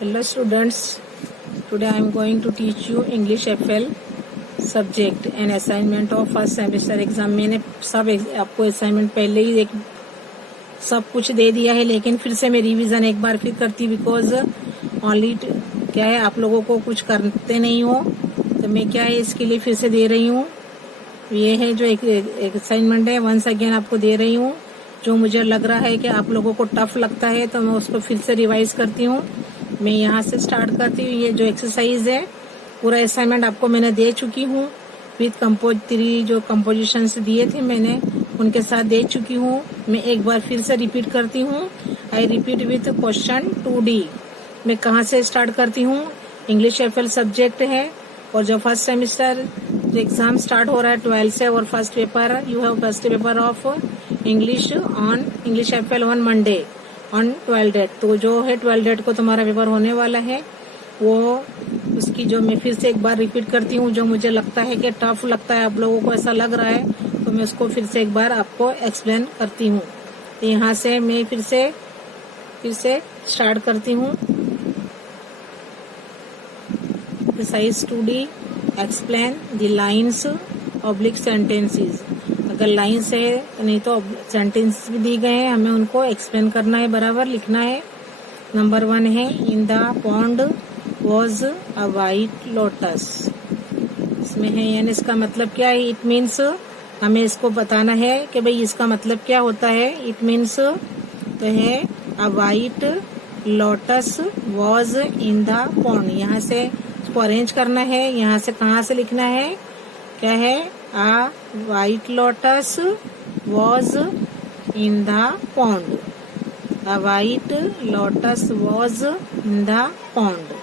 Hello students, today I am going to teach you English FL subject and assignment of first semester exam। मैंने सब आपको assignment पहले ही सब कुछ दे दिया है, लेकिन फिर से मैं रिवीजन एक बार फिर करती हूँ बिकॉज ओनली क्या है आप लोगों को कुछ करते नहीं हो, तो मैं क्या है इसके लिए फिर से दे रही हूँ। ये है जो एक असाइनमेंट है, वंस अगेन आपको दे रही हूँ। जो मुझे लग रहा है कि आप लोगों को टफ लगता है तो मैं उसको फिर से रिवाइज करती हूँ। मैं यहाँ से स्टार्ट करती हूँ। ये जो एक्सरसाइज है पूरा असाइनमेंट आपको मैंने दे चुकी हूँ विथ कंपोजिटरी, जो कंपोजिशंस दिए थे मैंने उनके साथ दे चुकी हूँ। मैं एक बार फिर से रिपीट करती हूँ। I repeat with question 2D। मैं कहाँ से स्टार्ट करती हूँ? इंग्लिश एफएल सब्जेक्ट है और जो फर्स्ट सेमिस्टर जो एग्जाम स्टार्ट हो रहा है 12 से, और first paper you have first paper of English on English FL on Monday on 12 date. तो जो है 12 डेट को तुम्हारा पेपर होने वाला है, वो उसकी जो मैं फिर से एक बार रिपीट करती हूँ। जो मुझे लगता है कि टफ लगता है, आप लोगों को ऐसा लग रहा है, तो मैं उसको फिर से एक बार आपको एक्सप्लेन करती हूँ। तो यहाँ से मैं फिर से स्टार्ट करती हूँ। Exercise 2D, explain the lines oblique sentences. अगर लाइन्स है नहीं तो सेंटेंस भी दी गए हैं, हमें उनको एक्सप्लेन करना है, बराबर लिखना है। नंबर 1 है in the pond was a white lotus. इसमें है यानी इसका मतलब क्या है? इट मीन्स हमें इसको बताना है कि भाई इसका मतलब क्या होता है। इट मीन्स तो है अ white lotus was in the pond. यहाँ से इसको अरेंज करना है। यहाँ से कहाँ से लिखना है? क्या है? A white lotus was in the pond. A white lotus was in the pond.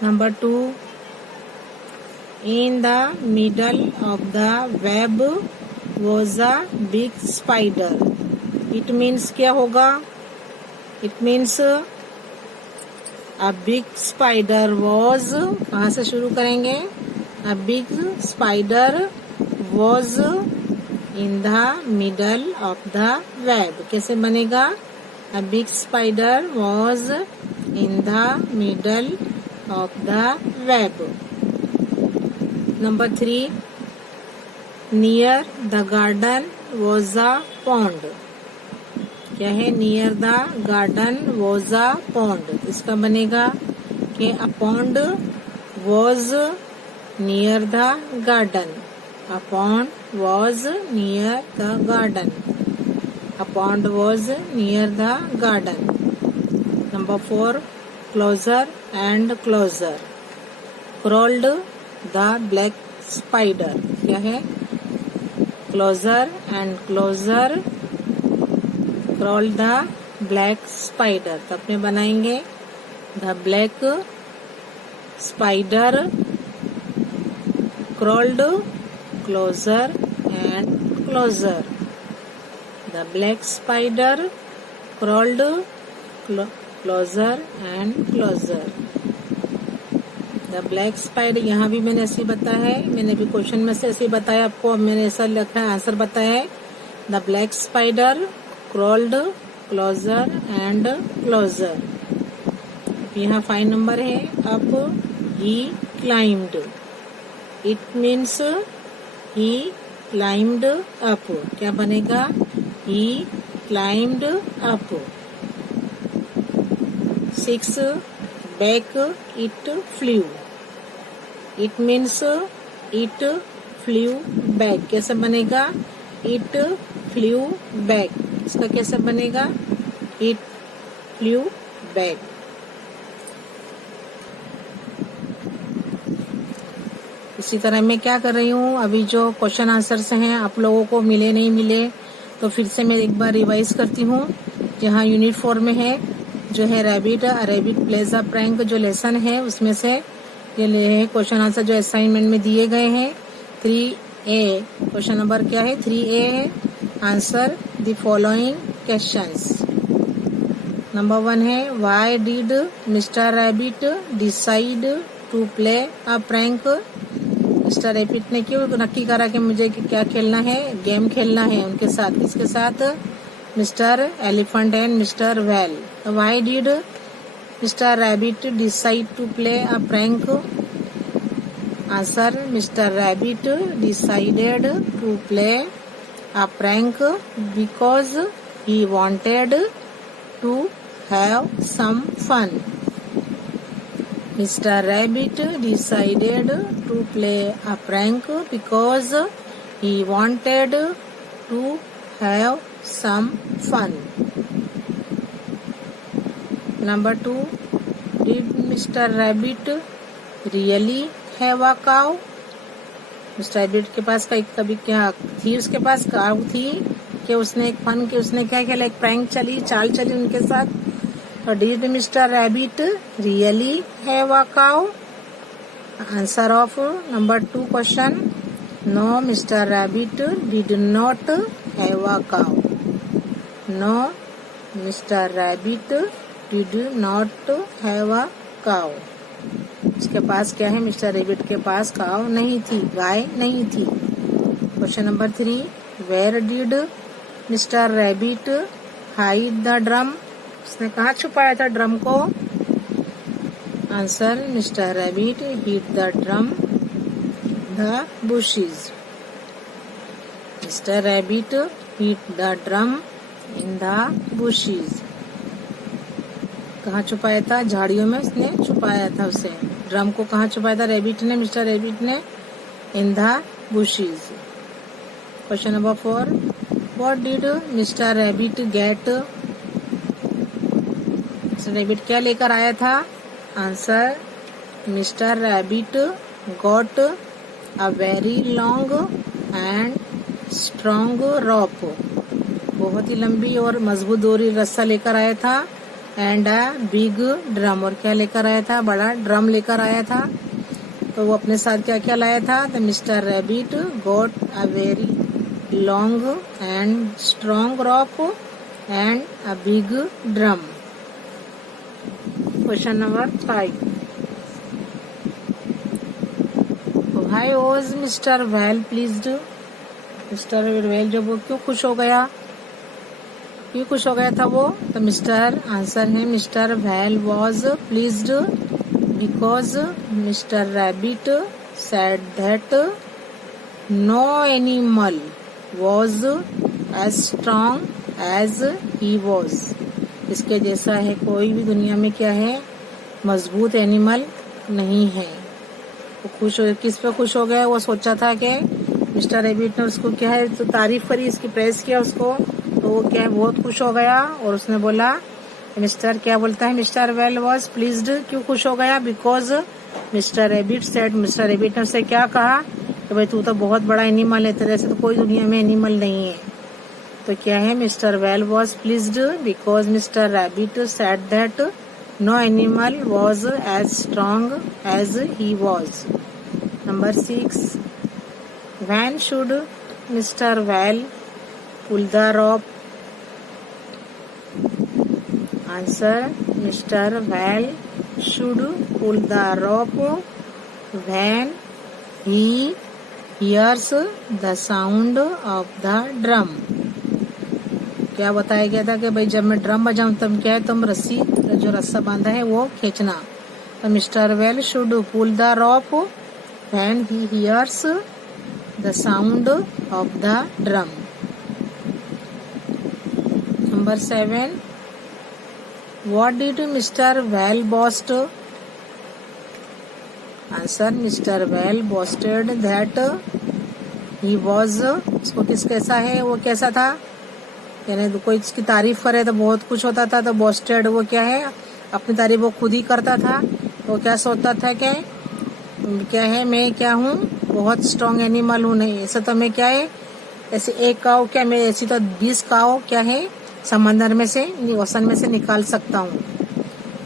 Number 2, in the middle of the web was a big spider. It means क्या होगा? It means a big spider was, कहाँ से शुरू करेंगे? A big spider was in the middle of the web. कैसे बनेगा? A big spider was in the middle of the web. Number 3, near the garden was a pond. क्या है? Near the garden was a pond. इसका बनेगा कि a pond was near the garden. A pond was near the garden. A pond was near the garden. Number 4, closer and closer crawled the black spider. क्या है? Closer and closer crawled the black spider. तो अपने बनाएंगे the black spider crawled closer and closer. The black spider crawled closer and closer. The black spider, यहाँ भी मैंने ऐसे बताया है, मैंने भी क्वेश्चन में से ऐसे बताया आपको। मैंने ऐसा लिखा है, आंसर बताया है। The black spider crawled closer and closer. यहाँ 5 नंबर है। अब he climbed. It means he climbed up. क्या बनेगा? He climbed up. 6, back it flew. It means it flew back. कैसे बनेगा? It flew back. इसका कैसे बनेगा? It flew back. इसी तरह मैं क्या कर रही हूँ, अभी जो क्वेश्चन आंसर्स हैं आप लोगों को मिले नहीं मिले तो फिर से मैं एक बार रिवाइज करती हूँ। जहाँ यूनिट 4 में है जो है रैबिट प्लेज अ प्रैंक, जो लेसन है उसमें से ये है क्वेश्चन आंसर जो असाइनमेंट में दिए गए हैं। 3A क्वेश्चन नंबर क्या है? 3A है। Answer the following questions. Number 1 है why did mister Rabbit decide to play a prank. Mister Rabbit ने क्यों नक्की करा कि मुझे क्या खेलना है? गेम खेलना है उनके साथ। किसके साथ? Mister elephant and mister whale. Why did Mr. Rabbit decide to play a prank? Answer. Mr. Rabbit decided to play a prank because he wanted to have some fun. Mr. Rabbit decided to play a prank because he wanted to have some fun. Number 2. Did Mr. Rabbit really have a cow? Mr. Rabbit के पास कभी क्या थी, उसके पास काऊ थी कि उसने एक fun कि उसने क्या किया, एक प्रैंक चाल चली उनके साथ. तो did Mr. Rabbit really have a cow? Answer of number 2 question. No, Mr. Rabbit did not have a cow. No, Mr. Rabbit did not have a cow. उसके पास क्या है, मिस्टर रैबिट के पास काऊ नहीं थी, गाय नहीं थी. Question number 3. Where did Mr. Rabbit hide the drum? उसने कहाँ छुपाया था ड्रम को? Answer. Mr. Rabbit hid the drum in the bushes. Mr. Rabbit hid the drum in the bushes. कहाँ छुपाया था? झाड़ियों में उसने छुपाया था उसे. ड्रम को कहाँ छुपाया था रैबिट ने, मिस्टर रैबिट ने? In the bushes. Question number 4. What did mister Rabbit get? Mister Rabbit क्या लेकर आया था? Answer. Mister Rabbit got a very long and strong rope. बहुत ही लंबी और मजबूत डोरी रस्सा लेकर आया था. And a big drum. और क्या लेकर आया था? बड़ा ड्रम लेकर आया था. तो वो अपने साथ क्या क्या लाया था? तो mister Rabbit got a very long and strong rope and a big drum. Question number 5. Why was mister Well pleased? Mister Well जो वो क्यों खुश हो गया? क्यों खुश हो गया था वो? तो मिस्टर आंसर है. Mister Well was pleased because mister Rabbit said that no animal was as strong as he was. इसके जैसा है कोई भी दुनिया में क्या है, मजबूत एनिमल नहीं है. वो खुश हो, किस पे खुश हो गया? वो सोचा था कि मिस्टर रैबिट ने उसको क्या है तो तारीफ करी, इसकी प्रेस किया उसको, तो वो क्या है बहुत खुश हो गया. और उसने बोला, मिस्टर क्या बोलता है, मिस्टर वेल वॉज प्लीज्ड. क्यों खुश हो गया? Because mister Rabbit said. Mister Rabbit ने उससे क्या कहा कि भाई तू तो बहुत बड़ा एनिमल है, तेरे से तो कोई दुनिया में एनिमल नहीं है. तो क्या है, mister Well was pleased because mister Rabbit said that no animal was as strong as he was. Number 6. When should mister Well pull the rope? Answer. Mr. Well should pull the rope when he hears the sound of the drum. क्या बताया गया था कि भाई जब मैं drum बजाऊं तब क्या है, तुम रस्सी जो रस्सा बांधा है वो खींचना. तो mister Well should pull the rope when he hears the sound of the drum. Number 7. What did Mr. Well boast? Answer. Mr. Well boasted that he was. इसको किस कैसा है, वो कैसा था? यानी कोई इसकी तारीफ करे तो बहुत कुछ होता था. तो boasted वो क्या है, अपनी तारीफ वो खुद ही करता था. वो क्या सोचता था कि क्या है, मैं क्या हूँ, बहुत स्ट्रॉन्ग एनिमल हूँ. नहीं, ऐसा तो मैं क्या है, ऐसे एक काऊ क्या, मैं ऐसी तो 20 काऊ क्या है समंदर में से, ओशन में से निकाल सकता हूँ.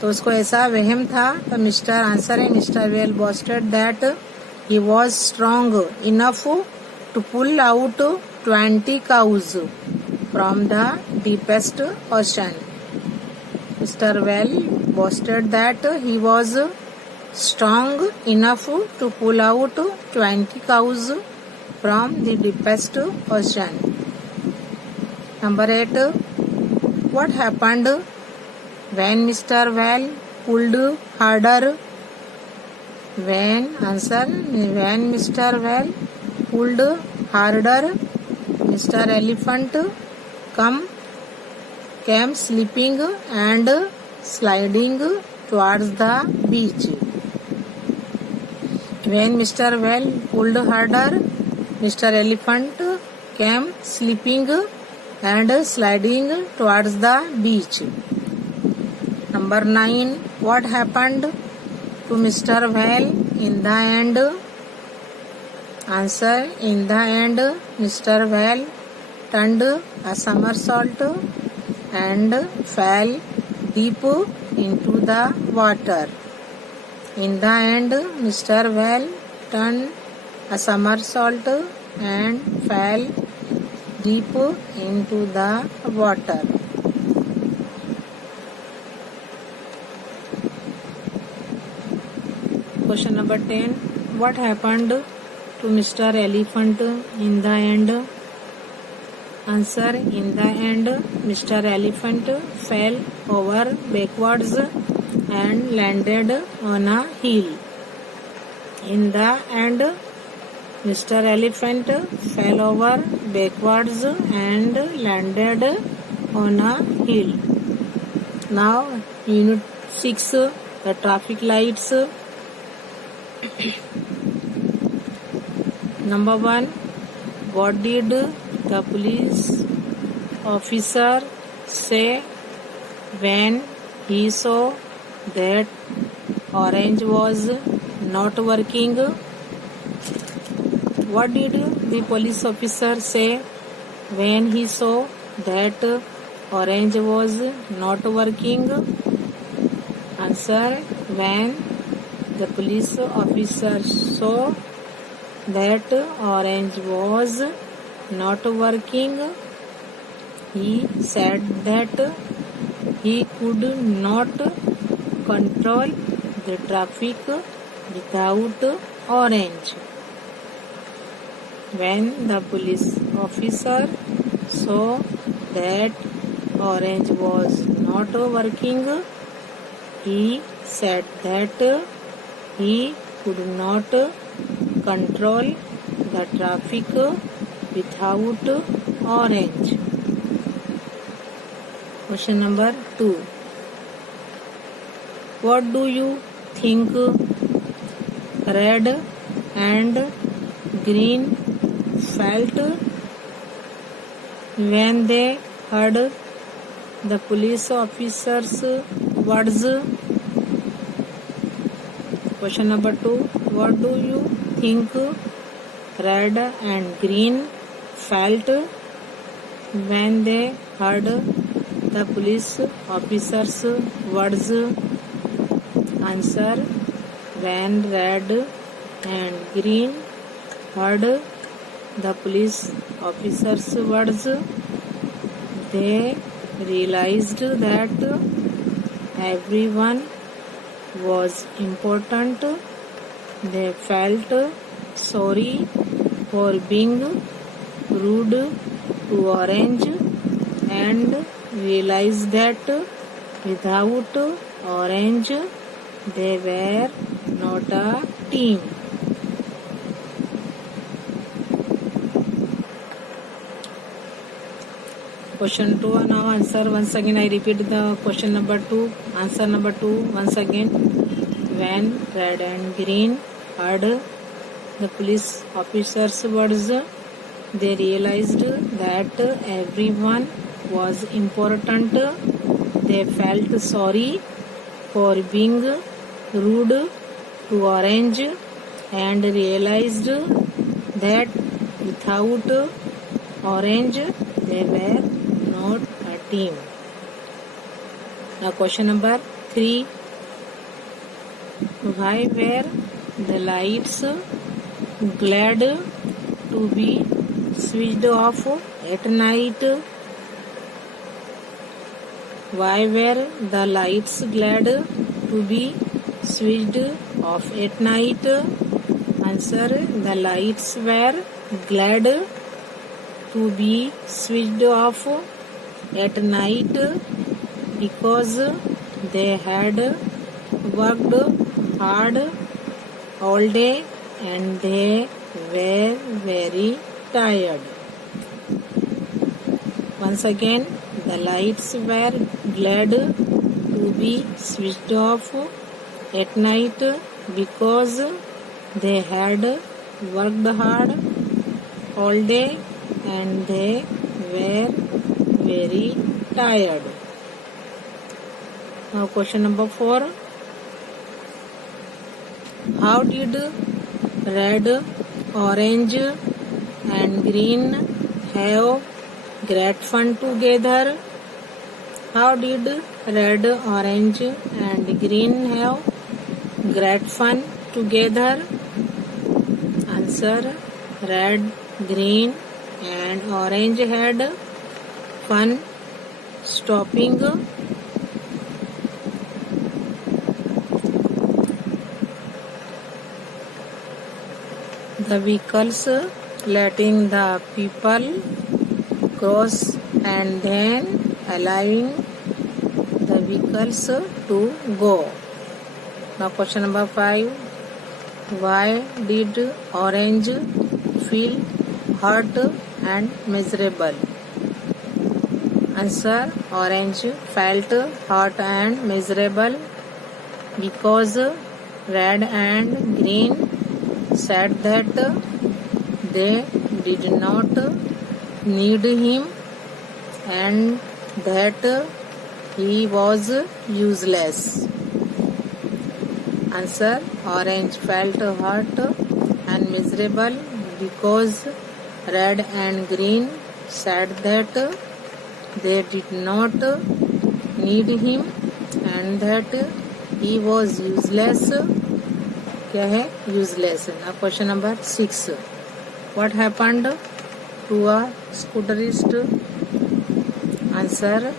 तो उसको ऐसा वहम था. तो मिस्टर आंसर है. Mister Well boasted that he was strong enough to pull out 20 cows from the deepest ocean. Mister Well boasted that he was strong enough to pull out 20 cows from the deepest ocean. Number 8. What happened when Mr. Well pulled harder? When Mr. Whale pulled harder, Mr. Elephant came slipping and sliding towards the beach. When Mr. Whale pulled harder, Mr. Elephant came slipping and sliding towards the beach. Number 9. What happened to Mr. Whale in the end? Answer. In the end, Mr. Whale turned a somersault and fell deep into the water. In the end, Mr. Whale turned a somersault and fell deep into the water. Question number 10. What happened to Mr. Elephant in the end? Answer. In the end, Mr. Elephant fell over backwards and landed on a hill. In the end, Mr. Elephant fell over backwards and landed on a hill. Now, Unit 6, the traffic lights. Number 1. What did the police officer say when he saw that orange was not working? What did the police officer say when he saw that orange was not working? Answer. When the police officer saw that orange was not working, he said that he could not control the traffic without orange. When the police officer saw that orange was not working, he said that he could not control the traffic without orange. Question number 2. What do you think red and green felt when they heard the police officer's words? Question number 2. What do you think red and green felt when they heard the police officer's words? Answer. When red and green heard the police officer's words, they realized that everyone was important. They felt sorry for being rude to orange and realized that without orange they were not a team. Question 2. Now answer once again. I repeat the question number 2. Answer number 2 once again. When red and green heard the police officer's words, they realized that everyone was important. They felt sorry for being rude to orange and realized that without orange they were not a team. Now question number 3. Why were the lights glad to be switched off at night? Why were the lights glad to be switched off at night? Answer. The lights were glad to be switched off at night because they had worked hard all day and they were very tired. Once again, the lights were glad to be switched off at night because they had worked hard all day and they were very tired. Now question number 4. How did red, orange and green have great fun together? How did red, orange and green have great fun together? Answer: red, green and orange had fun stopping the vehicles, letting the people cross and then allowing the vehicles to go. Now question number 5. Why did orange feel hurt and miserable? Answer: orange felt hurt and miserable because red and green said that they did not need him and that he was useless. Answer: orange felt hurt and miserable because red and green said that they did not need him and that he was useless. क्या है? Useless. Now question number 6. What happened to a scooterist? Answer: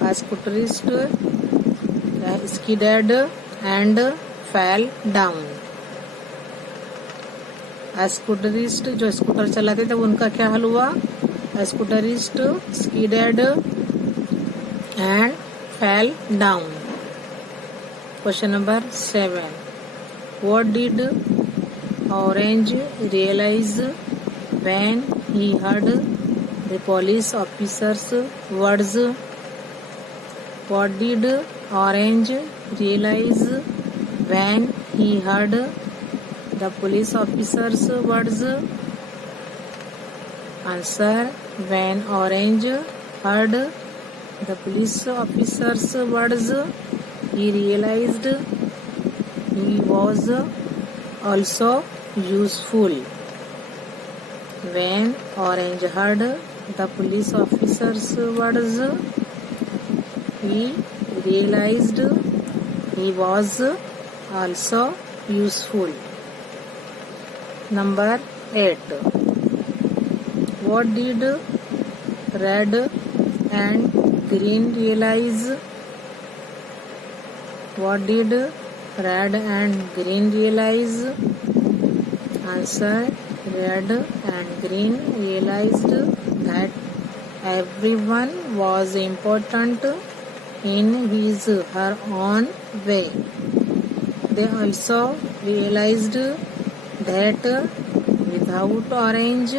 a scooterist skidded and fell down. A scooterist जो scooter चलाते थे उनका क्या हाल हुआ? A scooterist skidded and fell down. Question number 7. What did orange realize when he heard the police officer's words? What did orange realize when he heard the police officer's words? Answer: when orange heard the police officer's words, he realized he was also useful. When orange heard the police officer's words, he realized he was also useful. Number 8. What did red and green realize? What did red and green realize? Answer: red and green realized that everyone was important in his her own way. They also realized that without orange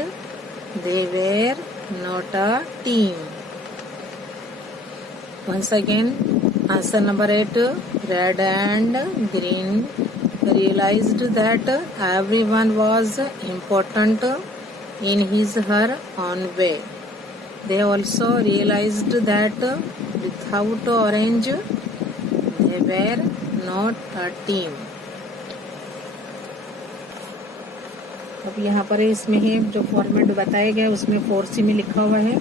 they were not a team. Once again, answer number 8. Red and green realized that everyone was important in his her own way. They also realized that without orange they were not a team. अब यहाँ पर इसमें है जो format बताया गया उसमें 4C में लिखा हुआ है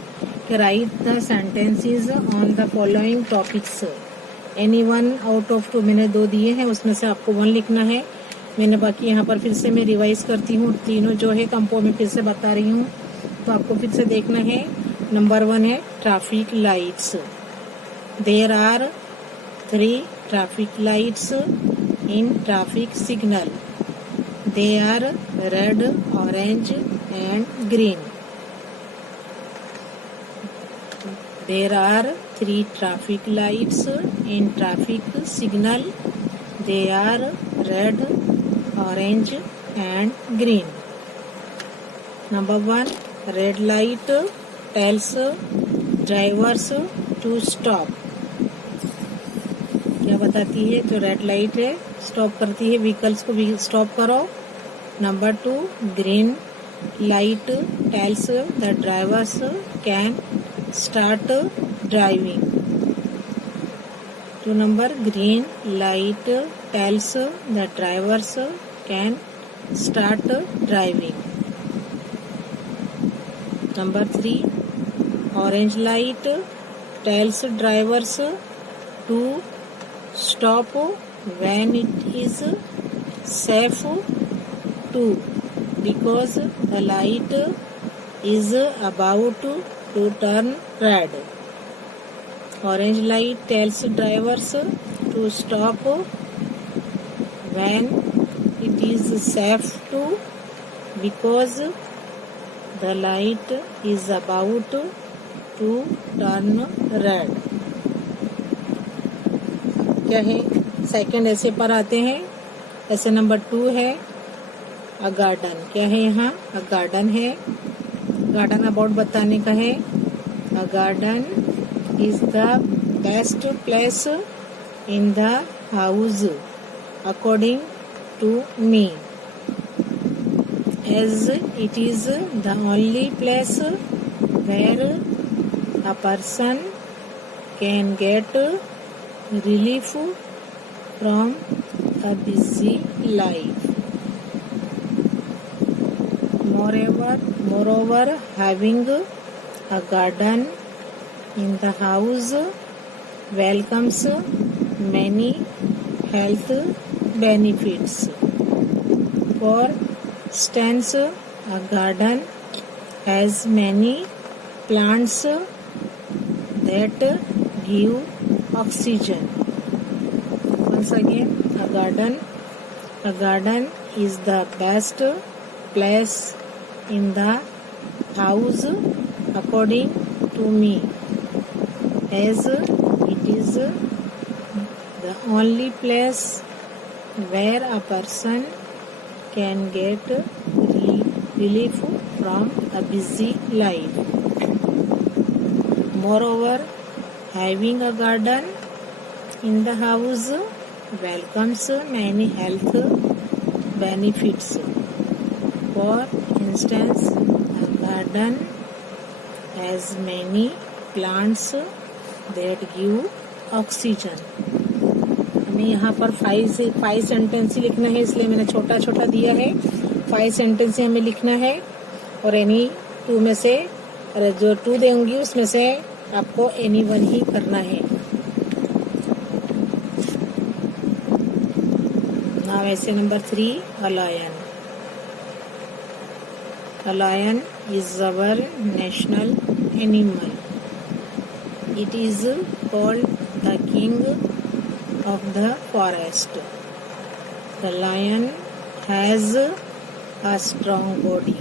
कि right the sentences on the following topics any one out of 2. मैंने 2 दिए हैं उसमें से आपको 1 लिखना है. मैंने बाकी यहाँ पर फिर से मैं रिवाइज करती हूँ. तीनों जो है कंपो में फिर से बता रही हूँ तो आपको फिर से देखना है. नंबर 1 है traffic lights. There are 3 traffic lights in traffic signal. They are red, orange and green. There are 3 traffic lights in traffic signal. They are red, orange and green. Number 1, red light tells drivers to stop. क्या बताती है? जो red light है stop करती है vehicles को, stop करो. Number 2, green light tells the drivers can start driving. 2 number, green light tells the drivers can start driving. Number 3, orange light tells drivers to stop when it is safe to, because the light is about to turn red. Orange light tells drivers to stop when it is safe to, because the light is about to turn red. क्या है? Second ऐसे पर आते हैं. ऐसे number 2 है अ garden. क्या है यहाँ? अ गार्डन है. गार्डन अबाउट बताने का है. अ garden is the best place in the house according to me, as it is the only place where a person can get relief from a busy life. Moreover, having a garden in the house welcomes many health benefits. For instance, a garden has many plants that give oxygen. Once again, a garden is the best place in the house according to me, as it is the only place where a person can get relief from a busy life. Moreover, having a garden in the house welcomes many health benefits. For instance, a garden has many plants that give oxygen. हमें यहाँ पर 5 sentence ही लिखना है, इसलिए मैंने छोटा छोटा दिया है. 5 सेंटेंस हमें लिखना है और एनी 2 में से, जो 2 देंगी उसमें से आपको एनी 1 ही करना है. नाउ ऐसे number 3, a lion. A lion is our national animal. It is called the king of the forest. The lion has a strong body.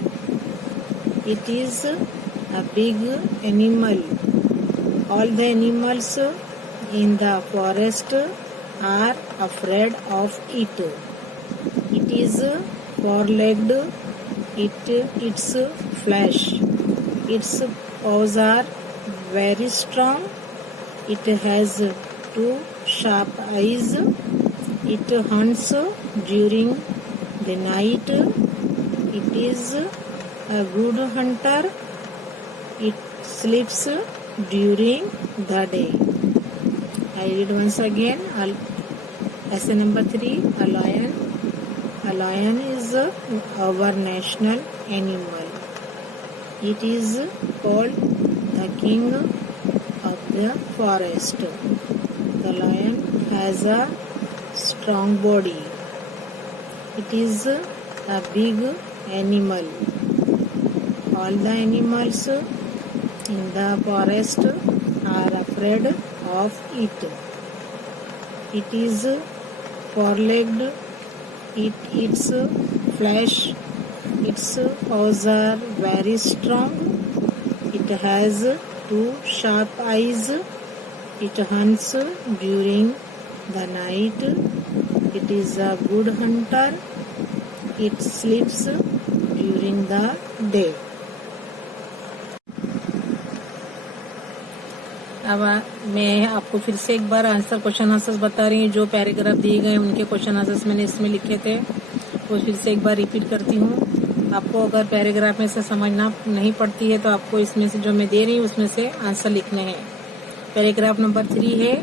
It is a big animal. All the animals in the forest are afraid of it. It is four-legged. Its flesh. Its paws are very strong. It has 2 sharp eyes. It hunts during the night. It is a good hunter. It sleeps during the day. I read once again. Essay number 3, a lion. A lion is our national animal. It is called the king of the forest. The lion has a strong body. It is a big animal. All the animals in the forest are afraid of it. It is four-legged. It eats flesh. Its paws are very strong. It has 2 sharp eyes. It hunts during the night. It is a good hunter. It sleeps during the day. अब मैं आपको फिर से एक बार answer question answers बता रही हूँ। जो पैराग्राफ दिए गए उनके क्वेश्चन आंसर्स मैंने इसमें लिखे थे, वो फिर से एक बार रिपीट करती हूँ। आपको अगर पैराग्राफ में से समझना नहीं पड़ती है तो आपको इसमें से जो मैं दे रही हूँ उसमें से आंसर लिखने हैं। पैराग्राफ नंबर 3 है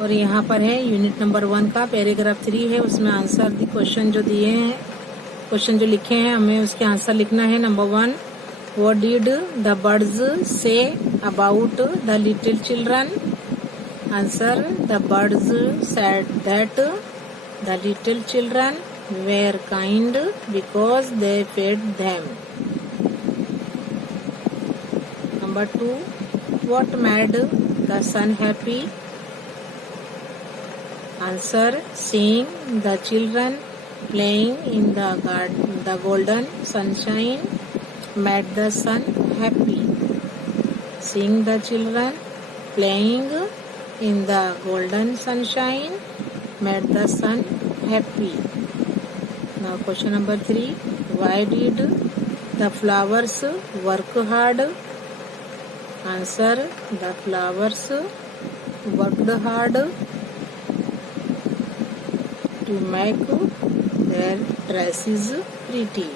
और यहाँ पर है यूनिट नंबर 1 का पैराग्राफ 3 है। उसमें आंसर क्वेश्चन जो दिए हैं, क्वेश्चन जो लिखे हैं, हमें उसके आंसर लिखना है। Number 1, what did the birds say about the little children? Answer, the birds said that the little children were kind because they fed them. Number 2, what made the sun happy? Answer, seeing the children playing in the garden, the golden sunshine made the sun happy. Seeing the children playing in the golden sunshine made the sun happy. Now question number 3, why did the flowers work hard? Answer, the flowers worked hard to make their dresses pretty.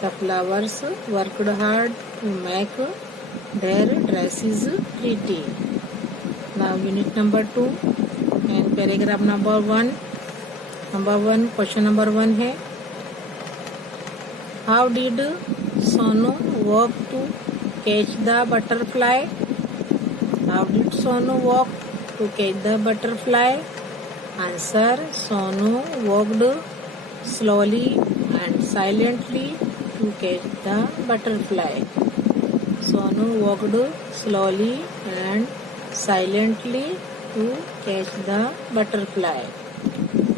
The flowers worked hard to make their dresses pretty. Now unit number 2 and paragraph number 1. Number 1, question number 1 है, how did Sonu walk to catch the butterfly? How did Sonu walk to catch the butterfly? Answer, Sonu walked slowly and silently to catch the butterfly. Sonu walked slowly and silently to catch the butterfly.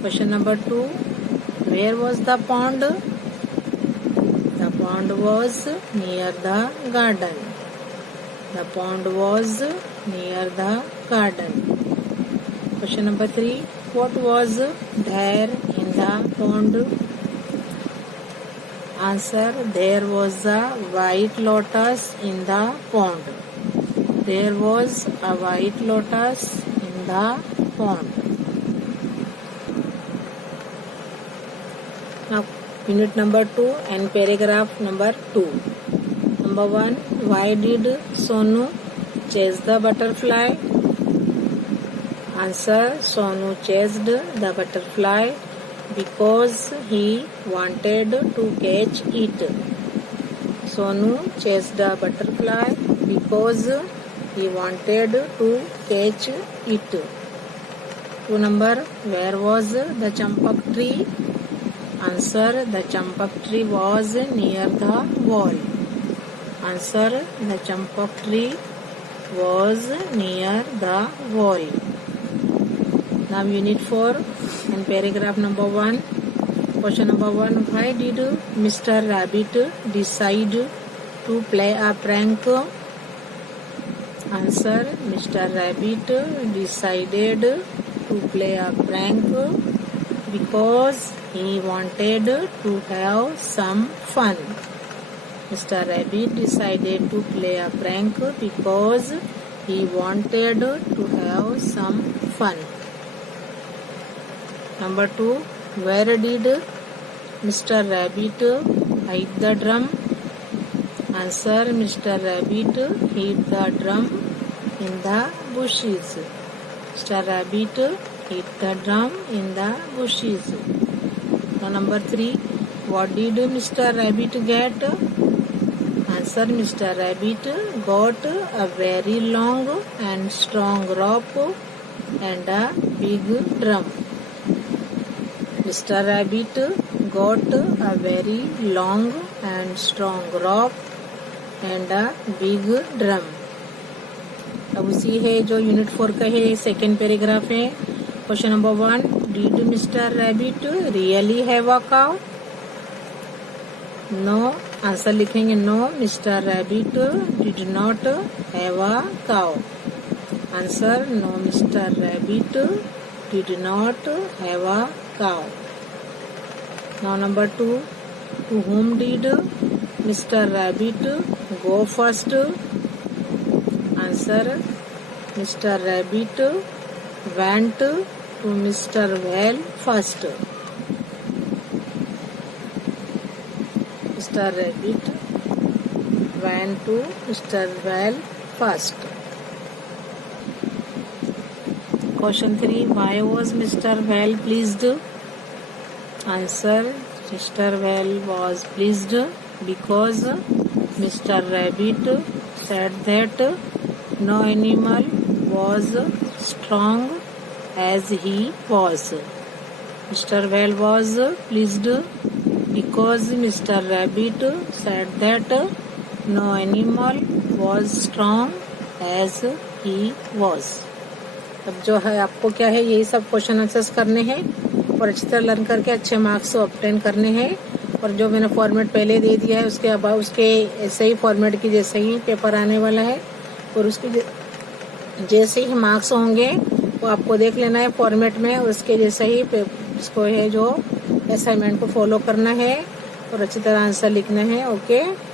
Question number 2, where was the pond? The pond was near the garden. The pond was near the garden. Question number 3, what was there in the pond? Answer, there was a white lotus in the pond. There was a white lotus in the pond. Now unit number 2 and paragraph number 2. Number 1, why did Sonu chase the butterfly? Answer, Sonu chased the butterfly because he wanted to catch it. Sonu chased the butterfly because he wanted to catch it. 2 number, where was the champak tree? Answer, the champak tree was near the wall. Answer, the champak tree was near the wall. Now unit 4 and paragraph number 1. Question number 1, why did Mr. Rabbit decide to play a prank? Answer, Mr. Rabbit decided to play a prank because he wanted to have some fun. Mr. Rabbit decided to play a prank because he wanted to have some fun. Number 2, where did Mr. Rabbit hide the drum? Answer, Mr. Rabbit hid the drum in the bushes. Mr. Rabbit hid the drum in the bushes. Now number 3, what did Mr. Rabbit get? Answer, Mr. Rabbit got a very long and strong rope and a big drum. Mr. Rabbit got a very long and strong rope and a big drum. अब उसी है जो unit 4 का है, second paragraph है. Question number 1, did mister Rabbit really have a cow? No. Answer लिखेंगे no, Mister Rabbit did not have a cow. Answer, no Mister Rabbit did not have a cow. Now number 2, to whom did Mr. Rabbit go first? Answer, Mr. Rabbit went to Mr. Whale first. Mr. Rabbit went to Mr. Whale first. Question 3, why was Mr. Whale pleased? Answer, Mr. Whale was pleased because Mr. Rabbit said that no animal was strong as he was. Mr. Whale was pleased because Mr. Rabbit said that no animal was strong as he was. अब जो है आपको क्या है, यही सब question answers करने हैं और अच्छी तरह लर्न करके अच्छे मार्क्स ऑब्टेन करने हैं। और जो मैंने फॉर्मेट पहले दे दिया है उसके अब उसके ऐसे ही फॉर्मेट की जैसे ही पेपर आने वाला है और उसके जैसे ही मार्क्स होंगे वो आपको देख लेना है फॉर्मेट में, उसके जैसे ही इसको है जो असाइनमेंट को फॉलो करना है और अच्छी तरह आंसर लिखना है। ओके।